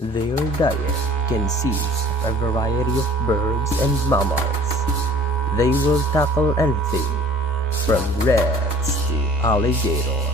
Their diet consists of a variety of birds and mammals. They will tackle anything from rats to alligators.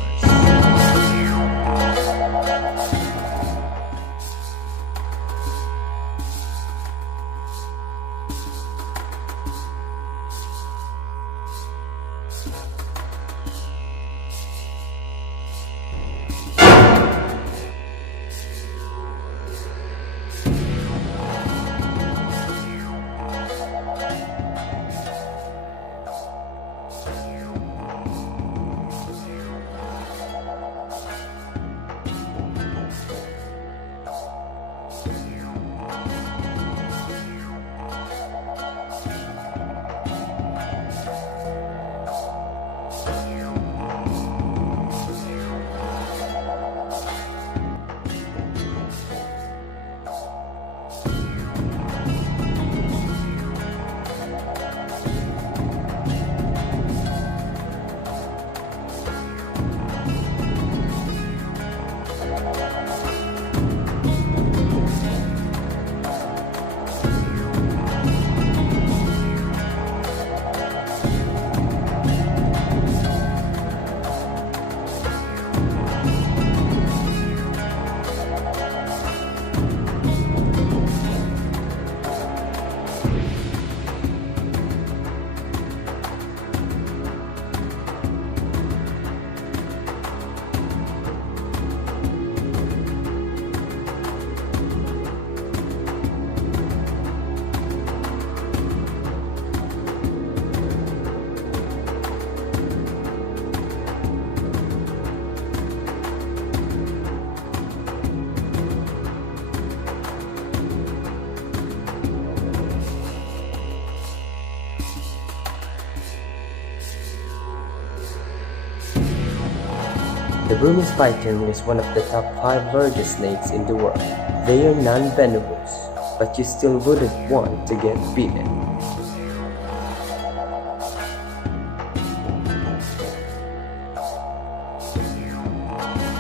The Burmese python is one of the top 5 largest snakes in the world. They are non-venomous, but you still wouldn't want to get bitten.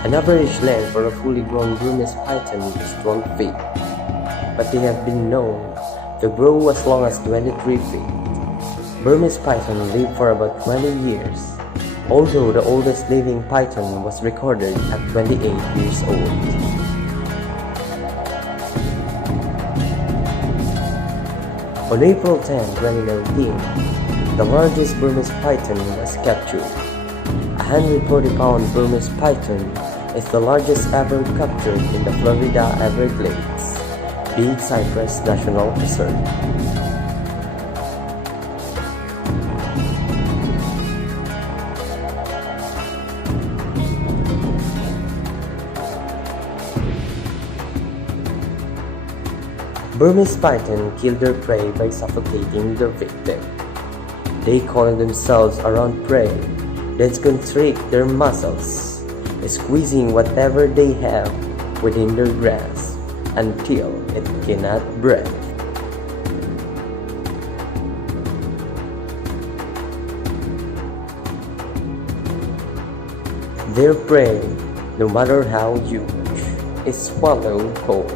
An average length for a fully grown Burmese python is 12 feet, but they have been known to grow as long as 23 feet. Burmese python live for about 20 years, although the oldest living python was recorded at 28 years old. On April 10, 2019, the largest Burmese python was captured. A 140-pound Burmese python is the largest ever captured in the Florida Everglades, Big Cypress National Preserve. Burmese python kill their prey by suffocating their victim. They coil themselves around prey, then constrict their muscles, squeezing whatever they have within their grasp until it cannot breathe. Their prey, no matter how huge, is swallowed whole,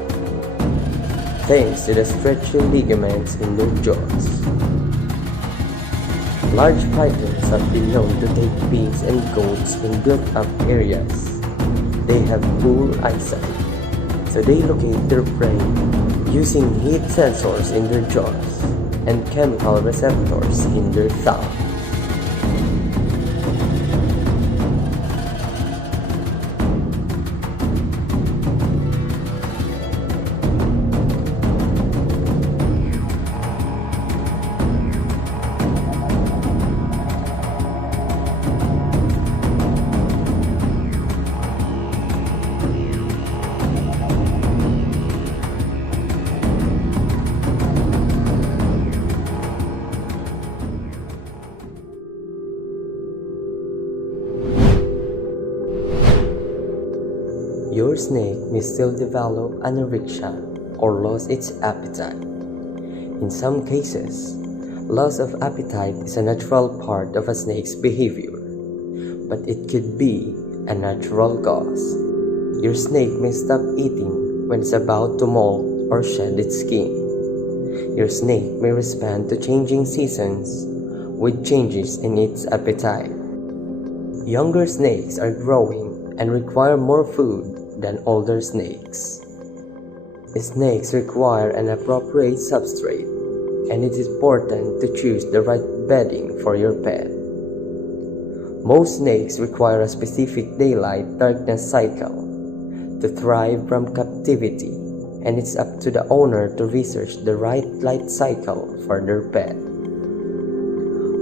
thanks to the stretchy ligaments in their jaws. Large pythons have been known to take pigs and goats in built-up areas. They have poor eyesight, so they locate their prey using heat sensors in their jaws and chemical receptors in their thumb. Your snake may still develop anorexia or lose its appetite. In some cases, loss of appetite is a natural part of a snake's behavior, but it could be a natural cause. Your snake may stop eating when it's about to molt or shed its skin. Your snake may respond to changing seasons with changes in its appetite. Younger snakes are growing and require more food than older snakes. Snakes require an appropriate substrate, and it is important to choose the right bedding for your pet. Most snakes require a specific daylight darkness cycle to thrive from captivity, and it's up to the owner to research the right light cycle for their pet.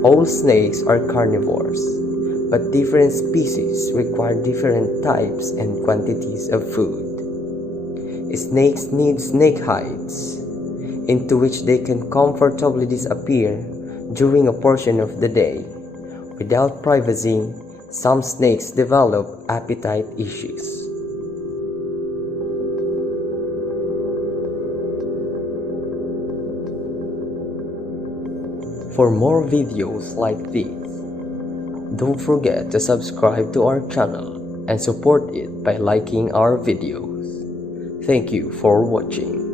All snakes are carnivores, but different species require different types and quantities of food. Snakes need snake hides, into which they can comfortably disappear during a portion of the day. Without privacy, some snakes develop appetite issues. For more videos like these, don't forget to subscribe to our channel and support it by liking our videos. Thank you for watching.